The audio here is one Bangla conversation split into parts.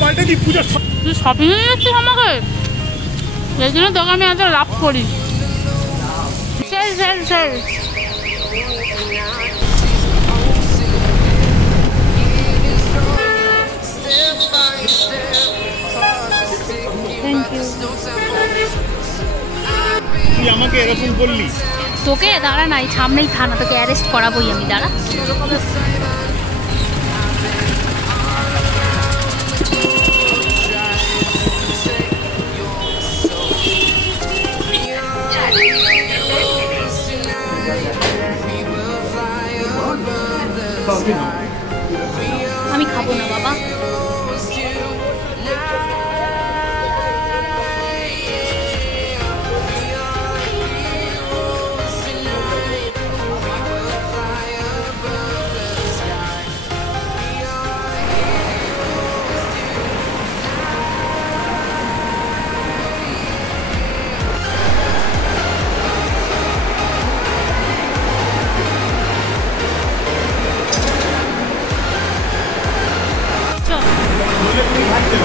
পাল্টে দিই পুজো তুই শপিং এ যাচ্ছিস আমাকে, এই জন্য তোকে আমি এত লাভ করি। সেল সেল সেল তুই আমাকে এরকম বললি? তোকে দাঁড়া নাই, সামনেই থানা, তোকে অ্যারেস্ট করাবোই আমি, দাঁড়া। আমি খাবো না বাবা।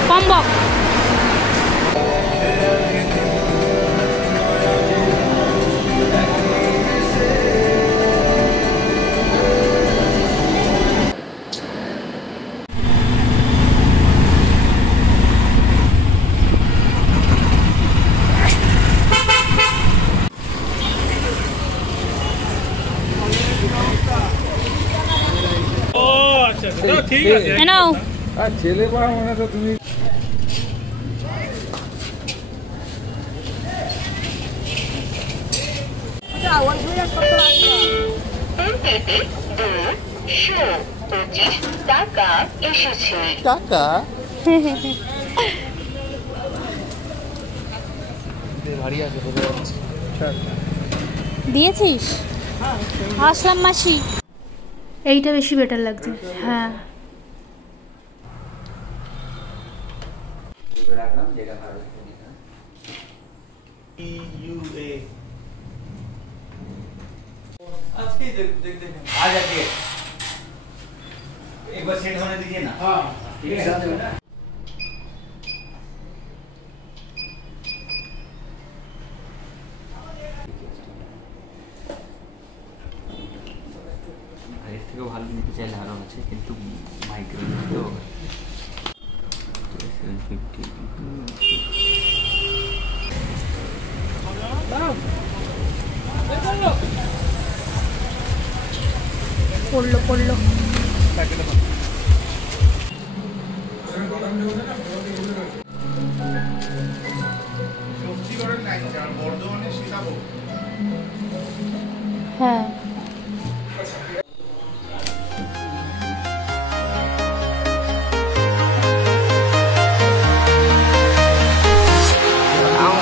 কম্বক ঠিক আছে নাও। ছেলে পড়া মনে তো তুমি টাকা এসেছে। টাকা দিয়েছিস? আসলাম মাসি। এইটা বেশি বেটার লাগছে। হ্যাঁ एक बार सेट होने दीजिए ना। हाँ ठीक है ना। এর থেকেও ভালো নিতে চাইলে আরও আছে, কিন্তু মাইক্রোন তো 750 পড়লো পড়লো। হ্যাঁ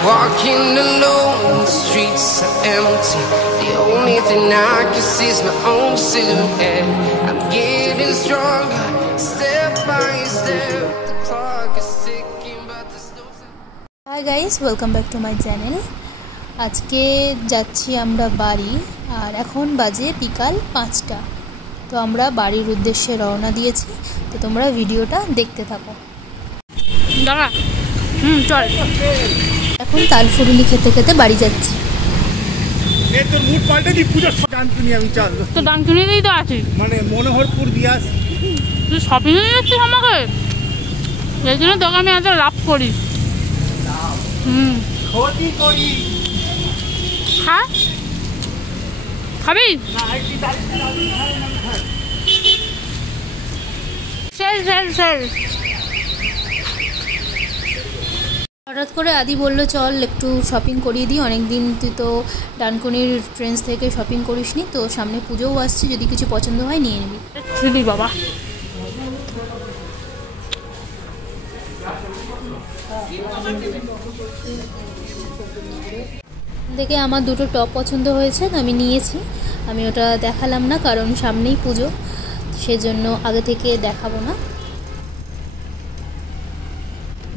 Walking alone, the streets are empty. The only thing I can see is my own silhouette. I'm getting stronger, step by step. The clock is ticking, but there's no time. Hi guys, welcome back to my channel. আজকে যাচ্ছি আমরা বাড়ি, আর এখন বাজে বিকাল 5টা। তো আমরা বাড়ির উদ্দেশ্যে রওনা দিয়েছি, তো তোমরা ভিডিওটা দেখতে থাকো। দাঁড়া, চল। এখন তালফুরুলি খেতে খেতে বাড়ি যাচ্ছি। তোর মুড পাল্টে দিই পুজোর ডানকুনি আমি চাল তো ডানকুনিতেই তো আছি, মানে মনোহরপুর দিয়ে আসি। তুই শপিং এ যাচ্ছিস আমাকে, এই জন্য তোকে আমি এত লাভ করি। ক্ষতি করি। হ্যাঁ খাবি? সেল সেল সেল। হঠাৎ করে আদি বললো চল একটু শপিং করিয়ে দিই, অনেকদিন তুই তো ডানকুনির ট্রেন্ডস থেকে শপিং করিসনি, তো সামনে পুজোও আসছে, যদি কিছু পছন্দ হয় নিয়ে নিবি। ছিলি বাবা। দেখে আমার দুটো টপ পছন্দ হয়েছে, তো আমি নিয়েছি। আমি ওটা দেখালাম না, কারণ সামনেই পুজো, সেজন্য আগে থেকে দেখাবো না।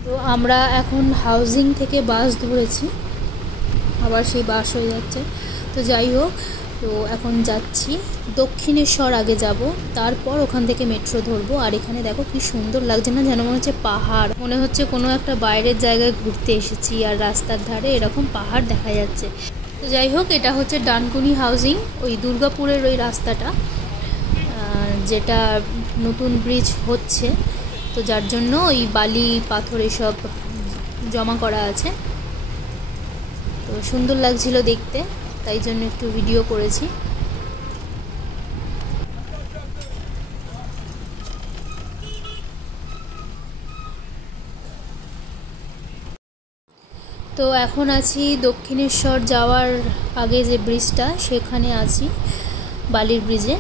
তো আমরা এখন হাউজিং থেকে বাস ধরেছি, আবার সেই বাস হয়ে যাচ্ছে। তো যাই হোক, তো এখন যাচ্ছি দক্ষিণেশ্বর, আগে যাব, তারপর ওখান থেকে মেট্রো ধরবো। আর এখানে দেখো কি সুন্দর লাগছে না, যেন মনে হচ্ছে পাহাড়, মনে হচ্ছে কোনো একটা বাইরের জায়গায় ঘুরতে এসেছি। আর রাস্তার ধারে এরকম পাহাড় দেখা যাচ্ছে। তো যাই হোক, এটা হচ্ছে ডানকুনি হাউজিং, ওই দুর্গাপুরের ওই রাস্তাটা, যেটা নতুন ব্রিজ হচ্ছে, তো যার জন্য ওই বালি পাথর এসব জমা করা আছে। তো সুন্দর লাগছিল দেখতে, তাই জন্য একটু ভিডিও করেছি। তো এখন আছি দক্ষিণেশ্বর যাওয়ার আগে যে ব্রিজটা, সেখানে আছি, বালির ব্রিজে।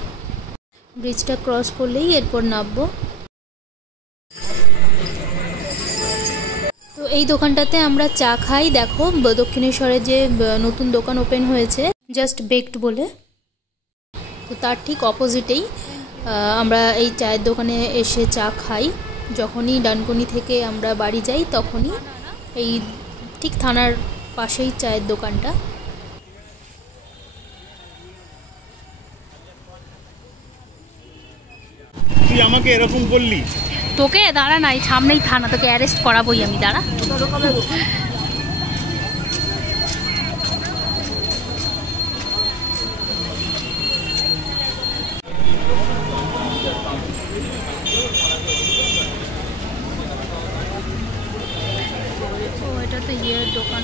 ব্রিজটা ক্রস করলেই এরপর নামবো। তো এই দোকানটাতে আমরা চা খাই। দেখো দক্ষিণেশ্বরে যে নতুন দোকান ওপেন হয়েছে জাস্ট বেকড বলে, তো তার ঠিক অপোজিটেই আমরা এই চায়ের দোকানে এসে চা খাই। যখনই ডানকুনি থেকে আমরা বাড়ি যাই তখনই এই ঠিক থানার পাশেই চায়ের দোকানটা। তুই আমাকে এরকম বললি, তোকে দাঁড়া নাই, সামনেই থানা, তোকে অ্যারেস্ট করাবোই আমি, দাঁড়া। এটা তো ইয়ের দোকান।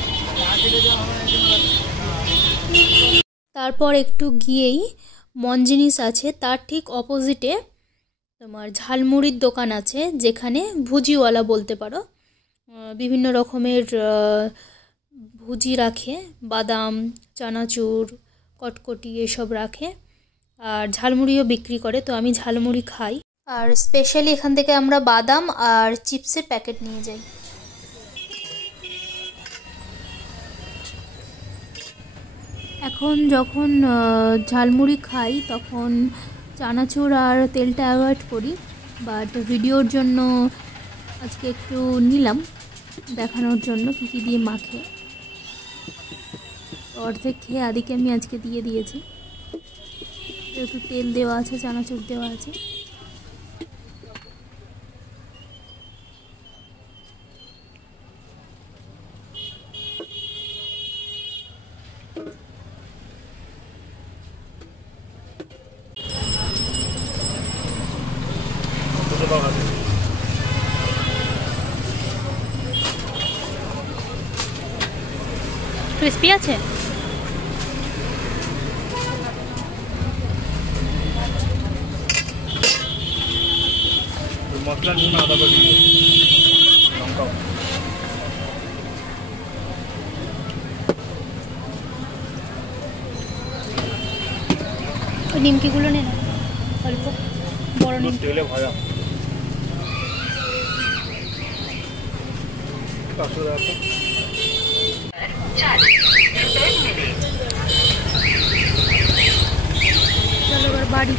তারপর একটু গিয়েই মন জিনিস আছে, তার ঠিক অপোজিটে তোমার ঝালমুড়ির দোকান আছে, যেখানে ভুজিওয়ালা বলতে পারো, বিভিন্ন রকমের ভুজি রাখে, বাদাম, চানাচুর, কটকটি এসব রাখে, আর ঝালমুড়িও বিক্রি করে। তো আমি ঝালমুড়ি খাই, আর স্পেশালি এখান থেকে আমরা বাদাম আর চিপসের প্যাকেট নিয়ে যাই। এখন যখন ঝালমুড়ি খাই তখন চানাচুর আর তেলটা অ্যাভয়েড করি, বাট ভিডিওর জন্য আজকে একটু নিলাম দেখানোর জন্য কী কী দিয়ে মাখে। অর্ধেক খেয়ে আদিকে আমি আজকে দিয়ে দিয়েছি, যেহেতু তেল দেওয়া আছে, চানাচুর দেওয়া আছে। ক্রিস্পি আছে। মশলা নুন আদা করে দিয়ে লঙ্কা, ওই নিমকিগুলো নে না, অল্প বড় নিমকি। তেলে ভাজা চলো এবার বাড়ি।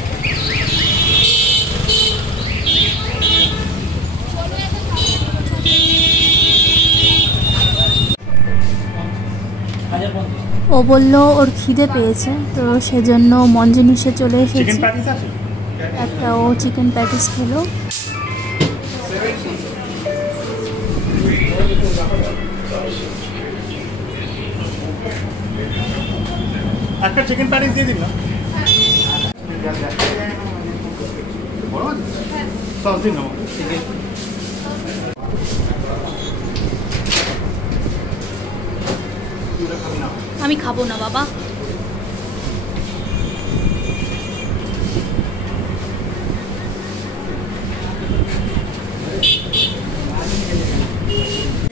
ও বললো ওর খিদে পেয়েছে, তো সেজন্য মন জিনিসে চলে এসেছি। একটা ও চিকেন প্যাটিস খেলো। একটা চিকেন প্যাটিস দিয়ে দিন না, সস দিন না। আমি খাবো না বাবা।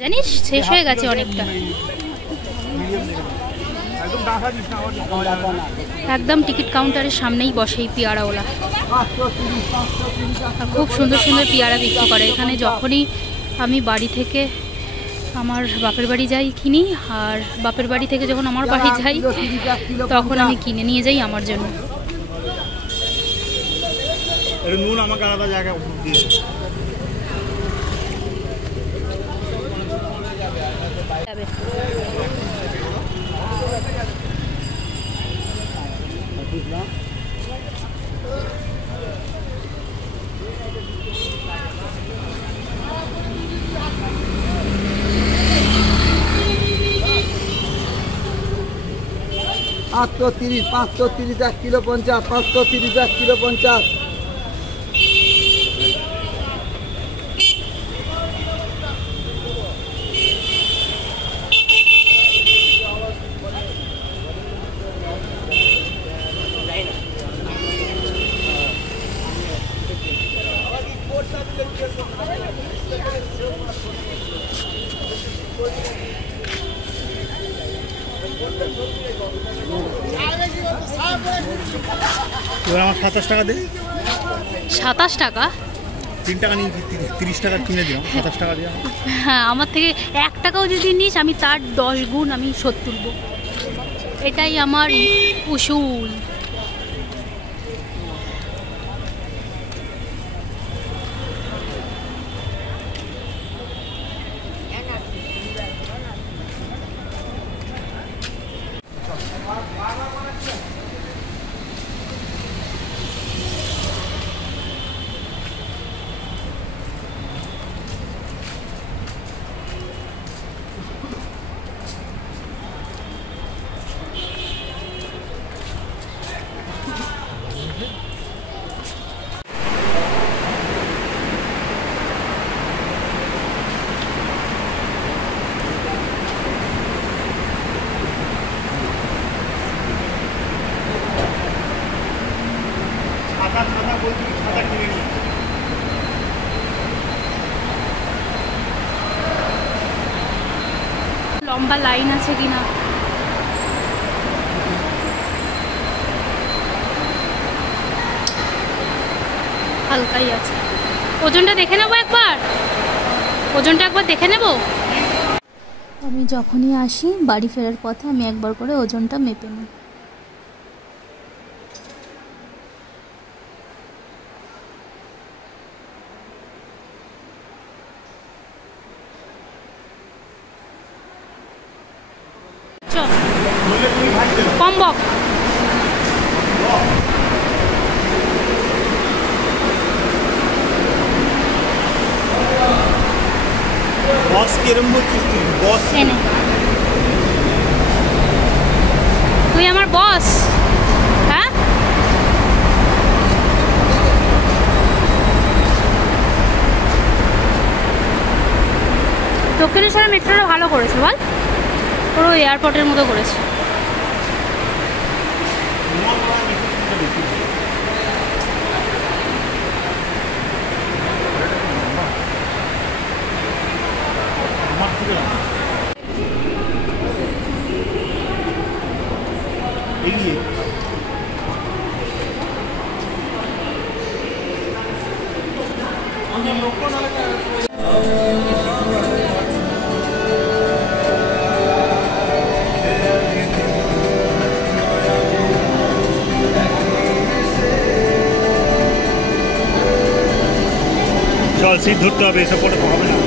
জানিস শেষ হয়ে গেছে অনেকটা। একদম টিকিট কাউন্টারের সামনেই বসে এই পেয়ারাওয়ালা, খুব সুন্দর সুন্দর পেয়ারা বিক্রি করে এখানে। যখনই আমি বাড়ি থেকে আমার বাপের বাড়ি যাই কিনি, আর বাপের বাড়ি থেকে যখন আমার বাড়ি যাই তখন আমি কিনে নিয়ে যাই আমার জন্য। নুন আমাকে আলাদা জায়গায় দিয়ে $530, 530 1 কিলো 50, 530 1 কিলো 50। এবার আমার 27 টাকা দে। 27 টাকা? 3 টাকা নিয়ে 30 টাকা কিনে দিলাম, 27 টাকা দিয়ে। হ্যাঁ, আমার থেকে 1 টাকাও যদি নিস আমি তার 10 গুণ আমি শোধ তুলব, এটাই আমার উসুল। ছাতা বলছি, ছাতা কিনে নিই। লম্বা লাইন আছে কিনা। হালকাই আছে। ওজনটা দেখে নেবো একবার, ওজনটা একবার দেখে নেব। আমি যখনই আসি বাড়ি ফেরার পথে আমি একবার করে ওজনটা মেপে নিই। কম বক। বস কিরম বলছিস তুই? বস তুই আমার বস? হ্যাঁ, দক্ষিণেশ্বর মেট্রোটা ভালো করেছে বল, পুরো এয়ারপোর্টের মতো করেছে। চল সিট ধরতে হবে, এসব করে হবে না।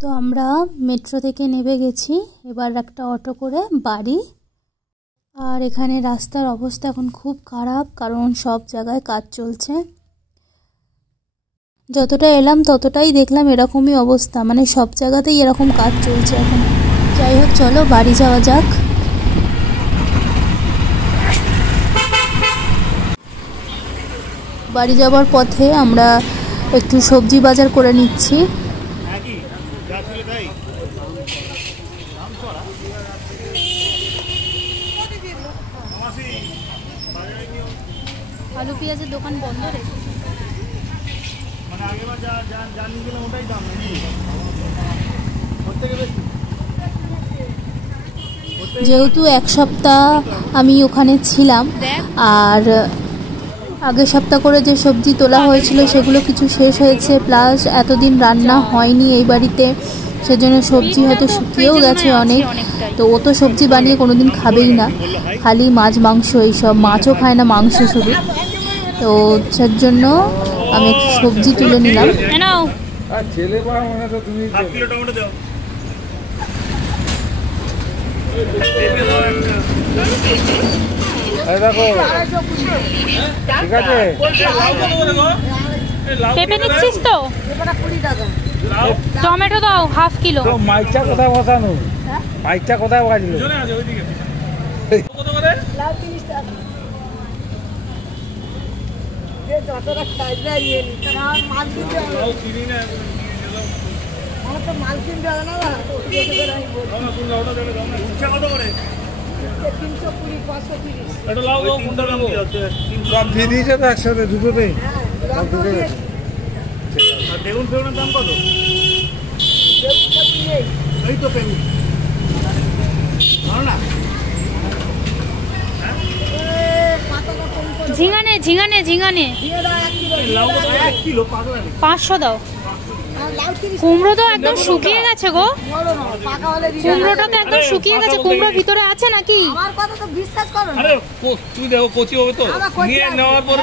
তো আমরা মেট্রো থেকে নেমে গেছি, এবার একটা অটো করে বাড়ি। আর এখানে রাস্তার অবস্থা এখন খুব খারাপ, কারণ সব জায়গায় কাজ চলছে। যতটা এলাম ততটাই দেখলাম এরকমই অবস্থা, মানে সব জায়গাতেই এরকম কাজ চলছে এখন। যাই হোক, চলো বাড়ি যাওয়া যাক। বাড়ি যাওয়ার পথে আমরা একটু সবজি বাজার করে নিচ্ছি। আলু পেঁয়াজের দোকান বন্ধ রেখে, মানে আগেবার যা নিয়ে গেলাম ওটাই দাম নাকি? যেহেতু 1 সপ্তাহ আমি ওখানে ছিলাম, আর আগের সপ্তাহ করে যে সবজি তোলা হয়েছিল সেগুলো কিছু শেষ হয়েছে, প্লাস এতদিন রান্না হয়নি এই বাড়িতে, সেজন্য সবজি হয়তো শুকিয়েও গেছে অনেক। তো ও তো সবজি বানিয়ে কোনোদিন খাবেই না, খালি মাছ মাংস, এইসব মাছও খায় না, মাংস শুধু। তো তার জন্য আমি একটু সবজি তুলে নিলাম। আর ছেলে বা মানে তো তুমি 7 কিলো টমেটো দাও। এই দেখো ঠিক আছে পেঁপে নিচ্ছিস তো? টমেটো দাও হাফ কিলো। তো মাইকটা কোথায় বসানো? মাইকটা কোথায় বাজলো? কত করে? উচ্চা কত করে? এটা লাও দাও, কোনটা দাম কি আছে? সব দিয়ে দিয়েছে তো একসাথে দুটোতেই। আর বেগুন ফেগুনের দাম কত? এই তো বেগুন ভালো না। ঝিঙানে ঝিঙানে ঝিঙানে লাউ কত? 1 কিলো পাগলা নেই। 500 দাও। কুমড়ো তো একদম শুকিয়ে গেছে গো। কুমড়োটা তো একদম শুকিয়ে গেছে। কুমড়ো ভিতরে আছে নাকি? আরে তুই দেখো কচি হবে তো, নিয়ে নেওয়ার পরে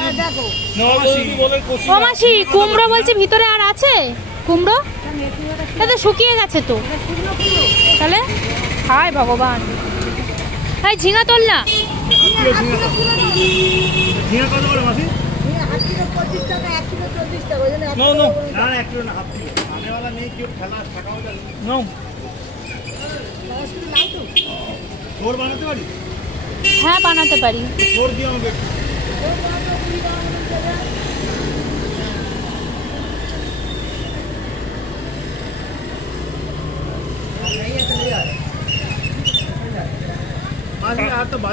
বলে কচি। ও মাসি, কুমড়ো বলছি ভিতরে আর আছে কুমড়ো? এটা তো শুকিয়ে গেছে তো। তাহলে হায় ভগবান। এই ঝিঙা তোল না। ঝিঙা কত করে মাসি? নো নো, না 1 কিলো না, হাফ কিলো। আনে वाला नहीं क्यों খেলা থাকা হয়ে গেল। নো তোর বানাতে পারি? হ্যাঁ বানাতে পারি। তোর দিও আমাকে।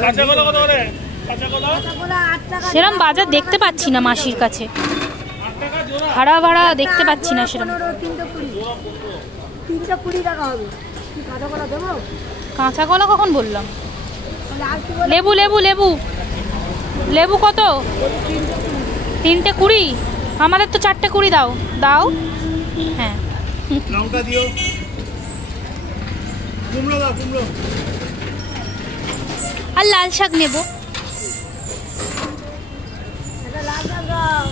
কাঁচা কলা কত করে? কাঁচা কলা সেরম বাজার দেখতে পাচ্ছি না মাসির কাছে। 8 টাকা জোড়া। ভাড়া ভাড়া দেখতে পাচ্ছি না সেরম। 320 টাকা হবে। কি কাঁচা কলা দেবো? কাঁচা কলা কখন বললাম? লেবু লেবু লেবু লেবু কত? 3টে 20। আমাদের তো 4টে 20 দাও। দাও হ্যাঁ। লঙ্কা দিও। কুমড়ো দাও, কুমড়ো। আর লাল শাক নেব। এটা লাল শাক দাও।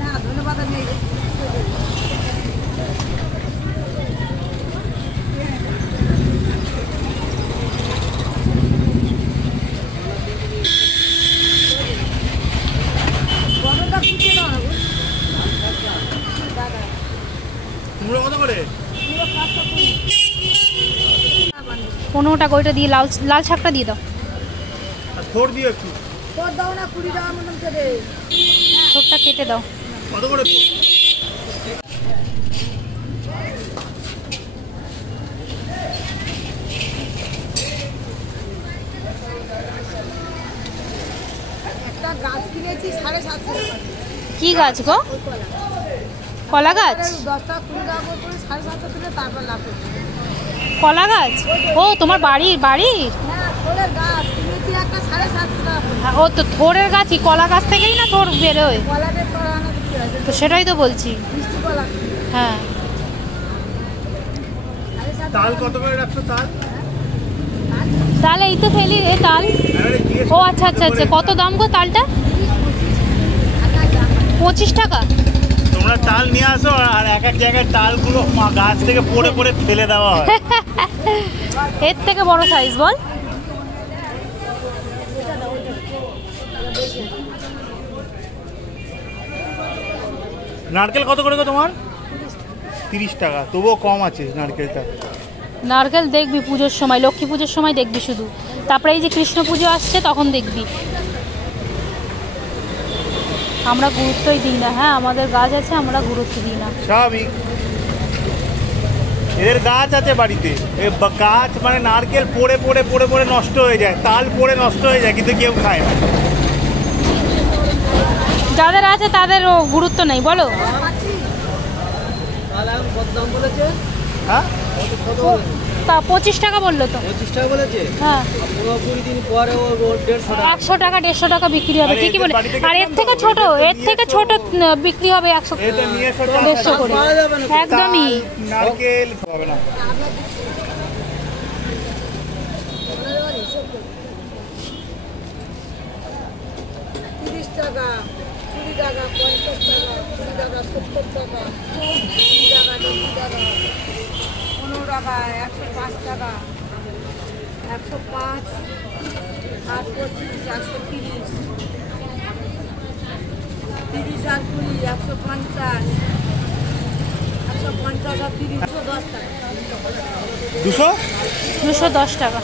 না ধন্যবাদ নেই। কুমড়ো কত করে? 15 টাকা ওইটা দিয়ে লাল লাল শাকটা দিয়ে দাও। আর থোড় দিও একটু। তোর দাও না 20 টাকা মতন করে। ছোটটা কেটে দাও। কত করে? একটা গাছ কিনেছি 750 টাকা। কি গাছ গো? কলা গাছ? 10 টাকা 20 টাকা করে 750 তুলে তারপর লাভ করছি। কলা গাছ? ও তোমার বাড়ির বাড়ির? না ফলের গাছ কিনেছি একটা 750 টাকা। ও তো থোড়ের গাছই, কলা গাছ থেকেই না থোড় বেরোয়। কলাতে পড়ানো কিছু আছে। তো সেটাই তো বলছি। মিষ্টি কলা। হ্যাঁ। তাল কত করে রাখছো? তাল তাহলে এই তো ফেলি রে তাল। ও আচ্ছা আচ্ছা আচ্ছা, কত দাম গো তালটা? 25 টাকা। তোমরা তাল নিয়ে আসো আর এক এক জায়গায় তালগুলো গাছ থেকে পড়ে পড়ে ফেলে দেওয়া হয়। এর থেকে বড় সাইজ বল। নারকেল কত করে গো তোমার? 30 টাকা, তবুও কম আছে নারকেলটা। নারকেল দেখবি পুজোর সময়, লক্ষ্মী পুজোর সময় দেখবি শুধু। তারপরে এই যে কৃষ্ণ পুজো আসছে তখন দেখবি। আমরা গুরুত্বই দিই না। হ্যাঁ আমাদের গাছ আছে, আমরা গুরুত্ব দিই না। স্বাভাবিক, এদের গাছ আছে বাড়িতে। গাছ মানে নারকেল পড়ে পড়ে পড়ে পড়ে নষ্ট হয়ে যায়, তাল পড়ে নষ্ট হয়ে যায়, কিন্তু কেউ খায় না। যাদের আছে তাদের গুরুত্ব নেই বলো। হ্যাঁ তা 25 টাকা বললো তো। 25 টাকা বলেছে। হ্যাঁ 20 দিন পরে ও 150 টাকা। 100 টাকা 150 টাকা বিক্রি হবে, ঠিকই বলে। আর এর থেকে ছোট, এর থেকে ছোট বিক্রি হবে 100 150 করে। একদমই নারকেল হবে না। টাকা, 20 টাকা, 50 টাকা, 20 টাকা, 70 টাকা, 20 টাকা, 10 টাকা, 15 টাকা, 105 টাকা, 105, 8, 25, 130, 30 আর 20, 150, 150 আর 30, 110 টাকা। 200? 210 টাকা।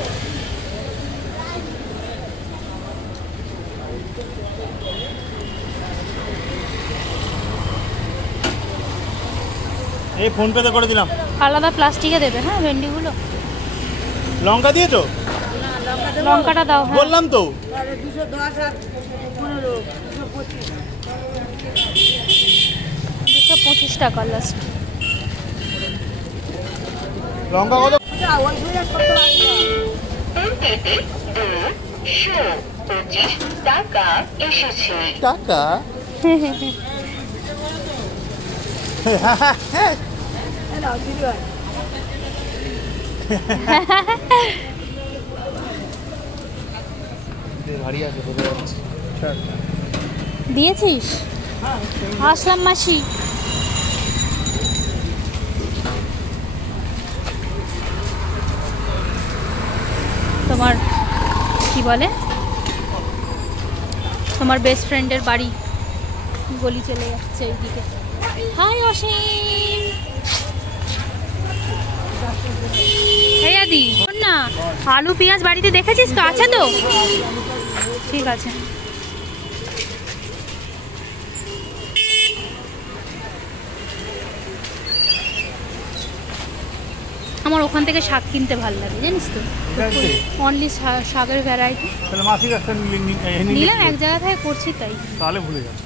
এই ফোন পেতে করে দিলাম। আলাদা প্লাস্টিকে দেবে, হ্যাঁ ভেন্ডিগুলো। লঙ্কা দিয়েছো? লঙ্কাটা দাও। হ্যাঁ বললাম তো। 210 আর 15, 225। 225 টাকা লাস্ট। লঙ্কা কত? ওই ঘুরে কত লাগবে? টাকা হ্যালো দিদি ভাই। ভারী আছে বোঝা যাচ্ছে। দিয়েছিস? আসলাম মাসি। তোমার কি বলে, তোমার বেস্ট ফ্রেন্ডের বাড়ি গলি চলে যাচ্ছে এইদিকে। হাই অসীম। এই আদি শোন না, আলু পেঁয়াজ বাড়িতে দেখেছিস তো? আছে তো? ঠিক আছে। আমার ওখান থেকে শাক কিনতে ভালো লাগে জানিস তো, অনলি শাকের ভ্যারাইটি। তাহলে মাসির একটা নিলাম এক জায়গা থেকে করছি তাই। তাহলে ভুলে যাবে।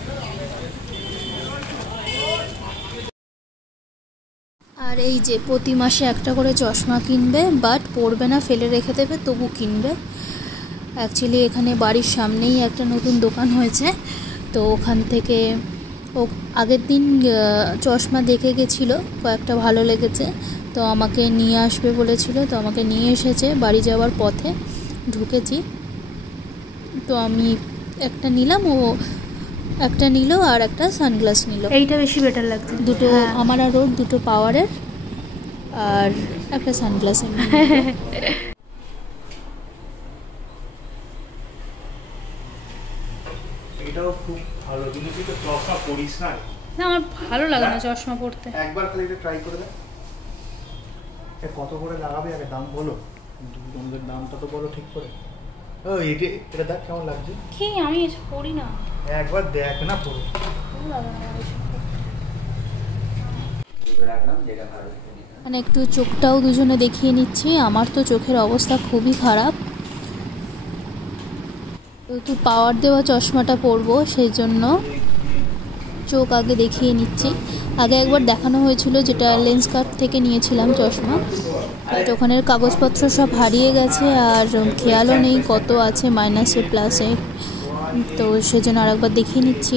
আর এই যে প্রতি মাসে একটা করে চশমা কিনবে, বাট পরবে না, ফেলে রেখে দেবে, তবু কিনবে। অ্যাকচুয়ালি এখানে বাড়ির সামনেই একটা নতুন দোকান হয়েছে, তো ওখান থেকে ও আগের দিন চশমা দেখে গেছিলো, কয়েকটা ভালো লেগেছে, তো আমাকে নিয়ে আসবে বলেছিল, তো আমাকে নিয়ে এসেছে। বাড়ি যাওয়ার পথে ঢুকেছি, তো আমি একটা নিলাম, ও একটা নিল আর একটা সানগ্লাস নিল। এইটা বেশি বেটার লাগছে। দুটো আমার আর ওর দুটো পাওয়ারের আর একটা সানগ্লাসের। এটাও খুব ভালো, কিন্তু তুই তো চশমা পরিস না। না আমার ভালো লাগে না চশমা পরতে। একবার খালি এটা ট্রাই করে দে। কত করে লাগাবে আগে দাম বলো, তোমাদের দামটা তো বলো ঠিক করে। ও এটা দেখ কেমন লাগছে। কি আমি এসব পরি না। একবার দেখ না পরে। মানে একটু চোখটাও দুজনে দেখিয়ে নিচ্ছি। আমার তো চোখের অবস্থা খুবই খারাপ, যেহেতু পাওয়ার দেওয়া চশমাটা পরবো সেই জন্য চোখ আগে দেখিয়ে নিচ্ছি। আগে একবার দেখানো হয়েছিল, যেটা লেন্স কার্ট থেকে নিয়েছিলাম চশমা, বাট ওখানের কাগজপত্র সব হারিয়ে গেছে আর খেয়ালও নেই কত আছে মাইনাসে প্লাসে, তো সেজন্য আর একবার দেখিয়ে নিচ্ছি।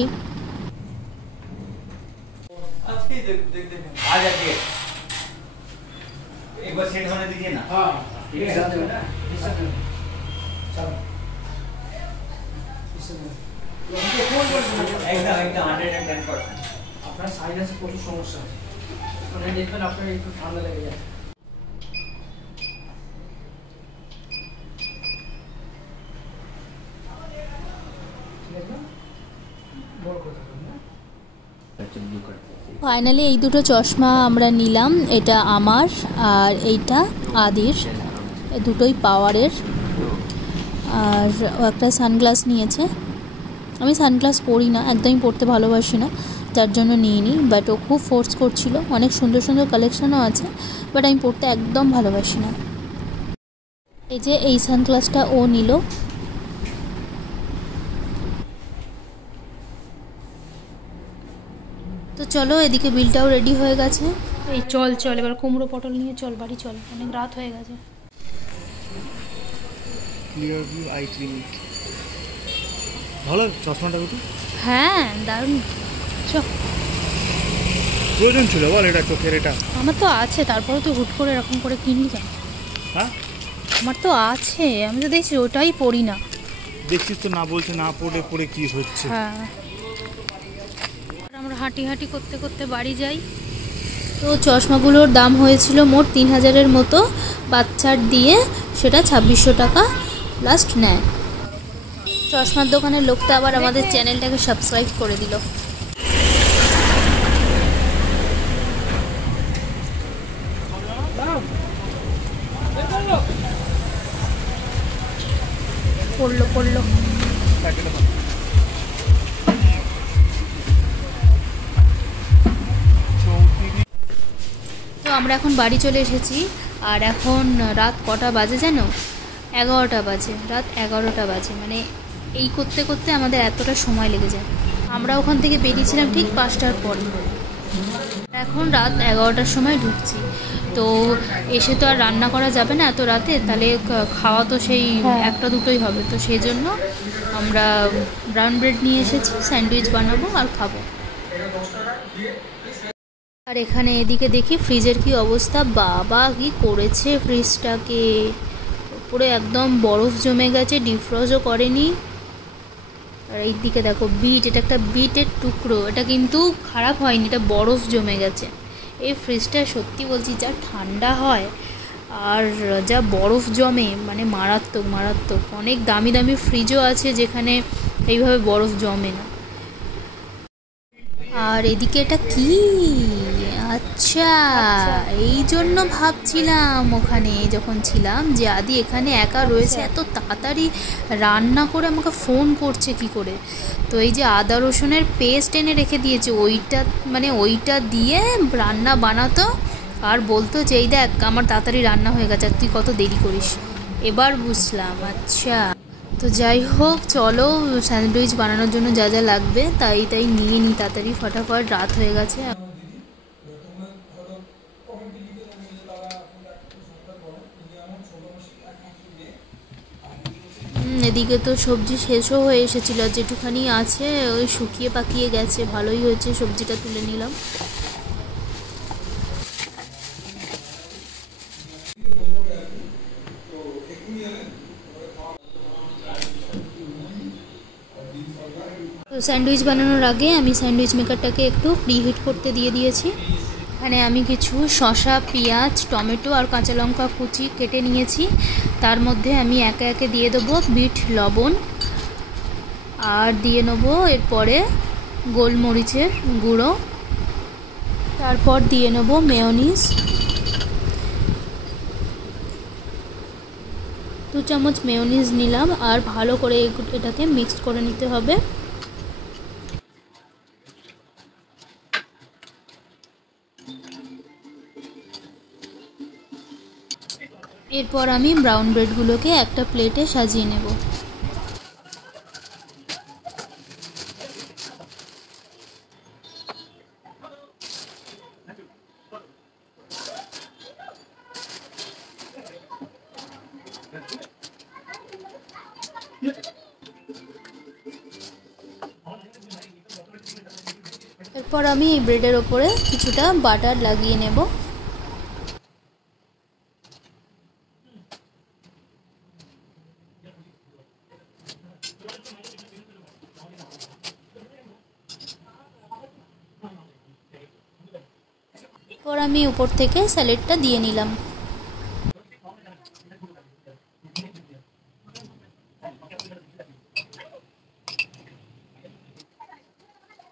আপনার সাইনাসে প্রচুর সমস্যা আছে, মানে দেখবেন আপনার একটু ঠান্ডা লেগে যায়। ফাইনালি এই দুটো চশমা আমরা নিলাম, এটা আমার আর এইটা আদির, দুটোই পাওয়ারের। আর ও একটা সানগ্লাস নিয়েছে। আমি সানগ্লাস পরি না, একদমই পরতে ভালোবাসি না, যার জন্য নিইনি, বাট ও খুব ফোর্স করছিল। অনেক সুন্দর সুন্দর কালেকশানও আছে, বাট আমি পরতে একদম ভালোবাসি না। এই যে এই সানগ্লাসটা ও নিল। তো চলো, এদিকে বিলটাও রেডি হয়ে গেছে। এই চল চল এবার কুমড়ো পটল নিয়ে চল বাড়ি চল, অনেক রাত হয়ে গেছে। ক্লিয়ার ভিউ আই ক্লিনিক ভালো চশমাটা কিন্তু। হ্যাঁ দারুণ। প্রয়োজন ছিল বল এটা চোখের? এটা আমার তো আছে, তারপরে তুই হুট করে এরকম করে কিনলি কেন? হ্যাঁ আমার তো আছে, আমি তো দেখছি ওটাই পড়ি না। দেখছিস তো না বলছে না পড়ে পড়ে কি হচ্ছে। হ্যাঁ, আমরা হাঁটি হাঁটি করতে করতে বাড়ি যাই। তো চশমাগুলোর দাম হয়েছিল মোট 3000-এর মতো, বাচ্চার দিয়ে সেটা 2600 টাকা লাস্ট নেয়। চশমার দোকানের লোকটা আবার আমাদের চ্যানেলটাকে সাবস্ক্রাইব করে দিল। পড়লো তো আমরা এখন বাড়ি চলে এসেছি। আর এখন রাত কটা বাজে জানো? 11টা বাজে, রাত 11টা বাজে। মানে এই করতে করতে আমাদের এতটা সময় লেগে যায়। আমরা ওখান থেকে বেরিয়েছিলাম ঠিক 5টার পর, এখন রাত 11টার সময় ঢুকছি। তো এসে তো আর রান্না করা যাবে না এত রাতে, তাহলে খাওয়া তো সেই 1-2টোই হবে। তো সেই জন্য আমরা ব্রাউন ব্রেড নিয়ে এসেছি, স্যান্ডউইচ বানাবো আর খাবো। আর এখানে এদিকে দেখি ফ্রিজের কি অবস্থা, বাবা কি করেছে ফ্রিজটাকে, পুরো একদম বরফ জমে গেছে, ডিফ্রোজও করেনি। আর এই দিকে দেখো বিট, এটা একটা বিটের টুকরো, এটা কিন্তু খারাপ হয়নি, এটা বরফ জমে গেছে। এই ফ্রিজটা সত্যি বলছি যা ঠান্ডা হয় আর যা বরফ জমে, মানে মারাত্মক মারাত্মক। অনেক দামি দামি ফ্রিজও আছে যেখানে এইভাবে বরফ জমে না। আর এদিকে এটা কি, আচ্ছা এই জন্য ভাবছিলাম ওখানে যখন ছিলাম যে আদি এখানে একা রয়েছে, এত তাড়াতাড়ি রান্না করে আমাকে ফোন করছে কি করে। তো এই যে আদা রসুনের পেস্ট এনে রেখে দিয়েছে, ওইটা মানে ওইটা দিয়ে রান্না বানাতো আর বলতো যে এই দেখ আমার তাড়াতাড়ি রান্না হয়ে গেছে আর তুই কত দেরি করিস। এবার বুঝলাম, আচ্ছা। তো যাই হোক, চলো স্যান্ডউইচ বানানোর জন্য যা যা লাগবে তাই নিয়ে নিই তাড়াতাড়ি, ফটাফট রাত হয়ে গেছে। এদিকে তো সবজি শেষও হয়ে এসেছিলো, যেটুখানি আছে ওই শুকিয়ে পাকিয়ে গেছে, ভালোই হয়েছে, সবজিটা তুলে নিলাম। তো স্যান্ডউইচ বানানোর আগে আমি স্যান্ডউইচ মেকারটাকে একটু প্রিহিট করতে দিয়ে দিয়েছি। এখানে আমি কিছু শসা, পেঁয়াজ, টমেটো আর কাঁচা লঙ্কা কুচি কেটে নিয়েছি। তার মধ্যে আমি একে একে দিয়ে দেবো বিট লবণ, আর দিয়ে নেবো এরপরে গোলমরিচের গুঁড়ো, তারপর দিয়ে নেবো মেয়োনিজ, 2 চামচ মেয়োনিজ নিলাম। আর ভালো করে এটাকে মিক্সড করে নিতে হবে। এরপর আমি ব্রাউন ব্রেডগুলোকে একটা প্লেটে সাজিয়ে নেব। এরপর আমি এই ব্রেডের ওপরে কিছুটা বাটার লাগিয়ে নেব। এরপর আমি উপর থেকে স্যালাডটা দিয়ে নিলাম।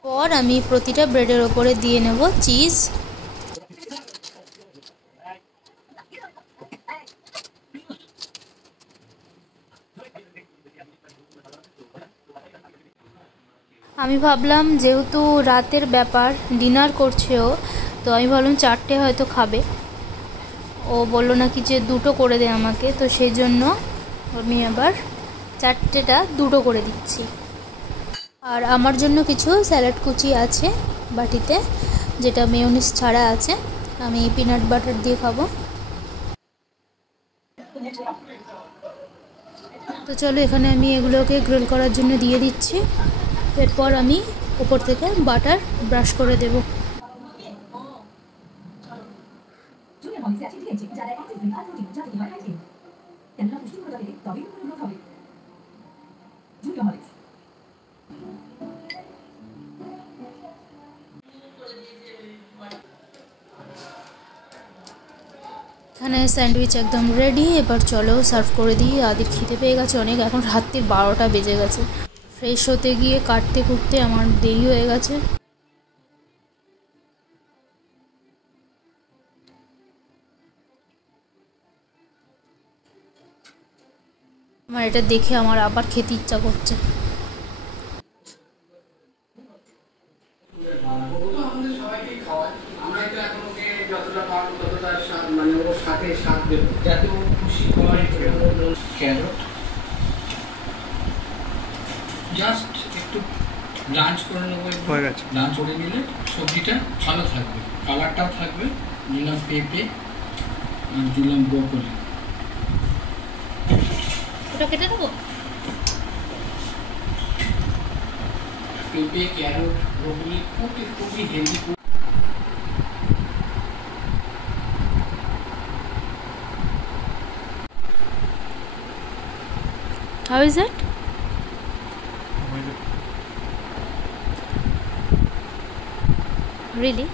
পর আমি প্রতিটা ব্রেডের ওপরে দিয়ে নেব চিজ। আমি ভাবলাম যেহেতু রাতের ব্যাপার, ডিনার করছে ও, তো আমি ভাবলাম 4টে হয়তো খাবে। ও বললো নাকি যে 2টো করে দে আমাকে, তো সেই জন্য আমি আবার 4টেটা 2টো করে দিচ্ছি। আর আমার জন্য কিছু স্যালাড কুচি আছে বাটিতে, যেটা মেয়োনিজ ছাড়া আছে, আমি পিনাট বাটার দিয়ে খাবো। তো চলো এখানে আমি এগুলোকে গ্রিল করার জন্য দিয়ে দিচ্ছি। এরপর আমি উপর থেকে বাটার ব্রাশ করে দেব। এখানে স্যান্ডউইচ একদম রেডি। এবার চলো সার্ভ করে দিই। আদির খিদে পেয়ে গেছে অনেক, এখন রাত্রির 12টা বেজে গেছে। ফ্রেশ হতে গিয়ে কাটতে কুটতে আমার দেরি হয়ে গেছে। আমার এটা দেখে আমার আবার খেতে ইচ্ছা করছে। জাস্ট একটু লাঞ্চ করে নেবো, হয়ে গেছে। লাঞ্চ করে নিলে সবজিটা ভালো থাকবে, কালারটাও থাকবে। নিলাম পেঁপে আর দিলাম ব্রকলি। ওটা কেটে দেবো। পেঁপে, ক্যারট, ব্রকলি খুবই healthy. How is it? Really?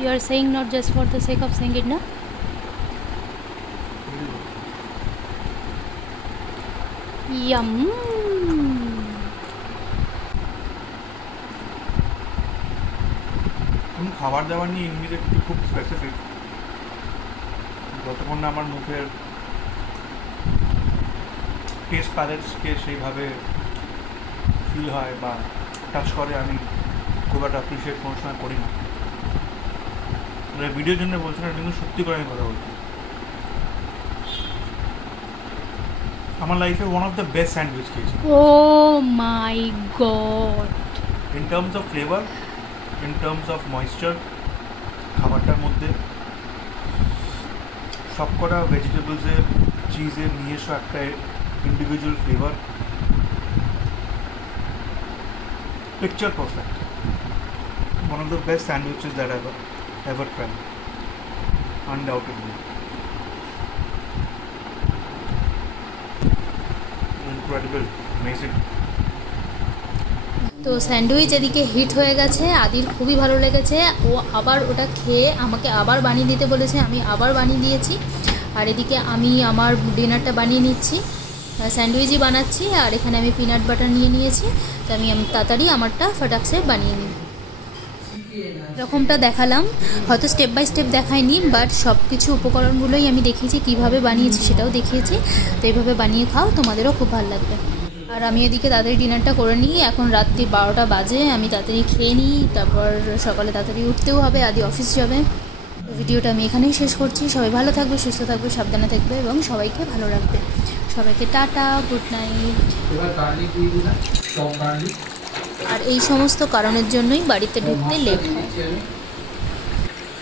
You are saying not just for the sake of saying it, no? Yum. খাবার দাবার নিয়ে ইমিডিয়েটলি খুব স্পেসিফিক। যতক্ষণ না আমার মুখের টেস্ট প্যালেটসকে সেইভাবে ফিল হয় বা টাচ করে, আমি খুব একটা অ্যাপ্রিসিয়েট কোনো সময় করি না। ভিডিওর জন্য বলছি না, কিন্তু সত্যি করে আমি কথা বলছি। আমার লাইফে one of the best sandwich খেয়েছি। Oh my god. In terms of flavour, in terms of moisture, খাবারটার মধ্যে সবকটা ভেজিটেবলসে চিজের নিজস্ব একটা individual flavour, picture perfect. One of the best sandwiches that ever tried, undoubtedly. Incredible, amazing. তো স্যান্ডউইচ এদিকে হিট হয়ে গেছে, আদির খুবই ভালো লেগেছে। ও আবার ওটা খেয়ে আমাকে আবার বানিয়ে দিতে বলেছে, আমি আবার বানিয়ে দিয়েছি। আর এদিকে আমি আমার ডিনারটা বানিয়ে নিচ্ছি, স্যান্ডউইচই বানাচ্ছি। আর এখানে আমি পিনাট বাটার নিয়ে নিয়েছি, তো আমি তাড়াতাড়ি আমারটা ফটাকসে বানিয়ে নিই। এরকমটা দেখালাম, হয়তো স্টেপ বাই স্টেপ দেখাইনি, বাট সব কিছু উপকরণগুলোই আমি দেখিয়েছি, কীভাবে বানিয়েছি সেটাও দেখিয়েছি। তো এইভাবে বানিয়ে খাও, তোমাদেরও খুব ভালো লাগবে। আর আমি এদিকে তাড়াতাড়ি ডিনারটা করে নিই। এখন রাত্রি 12টা বাজে, আমি তাড়াতাড়ি খেয়ে নিই, তারপর সকালে তাড়াতাড়ি উঠতেও হবে, আদি অফিস যাবে। ভিডিওটা আমি এখানেই শেষ করছি। সবাই ভালো থাকবে, সুস্থ থাকবে, সাবধানে থাকবে এবং সবাইকে ভালো রাখবে। সবাইকে টাটা, গুড নাইট। এবার গার্লিক দিয়ে দিলাম, সব গার্লিক। আর এই সমস্ত কারণের জন্যই বাড়িতে ঢুকতে লেট হয়।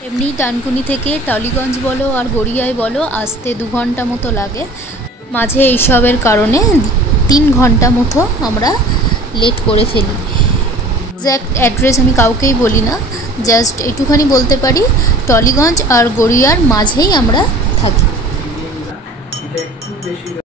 এমনি ডানকুনি থেকে টলিগঞ্জ বলো আর গড়িয়ায় বলো আসতে 2 ঘন্টা মতো লাগে। মাঝে এইসবের কারণে 3 ঘন্টা মতো আমরা লেট করে ফেলি। এক্স্যাক্ট অ্যাড্রেস আমি কাউকেই বলি না, জাস্ট এইটুখানি বলতে পারি টলিগঞ্জ আর গড়িয়ার মাঝেই আমরা থাকি।